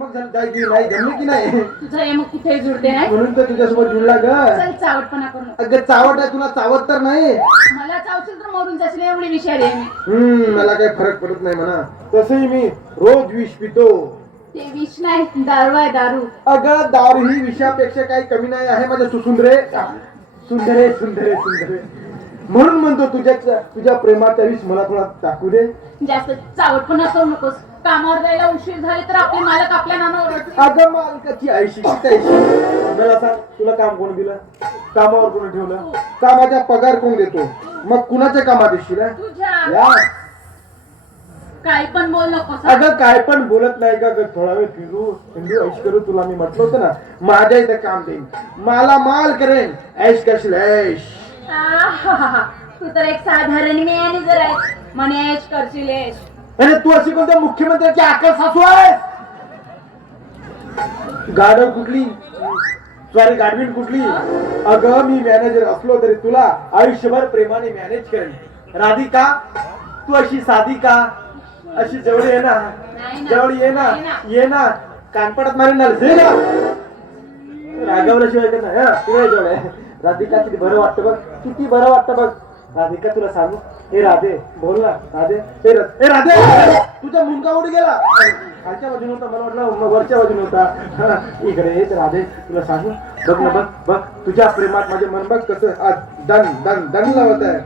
यमक झालं जायची नाही जमली की नाही तुझा यमक कुठे जुळते नाही म्हणून तर तुझ्यासोबत जुळला ग. चल चावटपणा करू नको. अगं चावट आहे तुला चावत तर नाही. मला चावशील तर मरून जाशील एवढी विषारी आहे मी. मला काही फरक पडत नाही म्हणा. तसंही मी रोज विष पितो. ते विष नाही दारू आहे दारू. अगं दारू ही विषापेक्षा काही कमी नाही आहे माझ्या सुंदरे सुंदरे सुंदरे सुंदरे. म्हणून म्हणतो तुझ्या प्रेमाचा विष मला थोडा टाकू दे. जास्त चावटपणा करू नकोस. कामावर जायला उशीर झाले तर आपले मालक आपल्या नावावर ओरडतील. अगं मालकाची आयशी मला सांग तुला काम कोण दिलं? कामावर कोण ठेवलं? कामाचा पगार कोण देतो? मग कुणाच्या कामात येशील? तुझ्या काय पण बोल नकोस. अगं काय पण बोलत नाही का? थोडा वेळ फिरू हिंदू ऐश करू. तुला मी म्हटलं होतं ना माझ्या इथं काम देईन मला माल करेन. ऐश करशील ऐश. तू तर एक साधारण मॅनेजर आहेस. म्हणे ऐश करशील ऐश. अरे तू अशी कोणत्या मुख्यमंत्र्याची आकल सासू आहेस? गाढव कुठली सॉरी गाडवीन कुठली? अगं मी मॅनेजर असलो तरी तुला आयुष्यभर प्रेमाने मॅनेज करेन. राधिका तू अशी साधी का? अशी जवळ ये ना जवळ ये ना कानपडात मारेन ना रागवल्याशिवाय का नाही. तुला जवळ आहे राधिका. किती बरं वाटतं बघ. किती बरं वाटतं बघ राधिका. तुला सांगू हे राधे बोल ना राधे. हे राधे तुझा मुलगा उडी गेला. खालच्या बाजूने होता मला वाटलं वरच्या बाजूने होता. इकडे येत राधे तुला सांगू बघ ना बघ बघ तुझ्या प्रेमात माझे मन बघ कसं आज दन दन दन लावत आहे.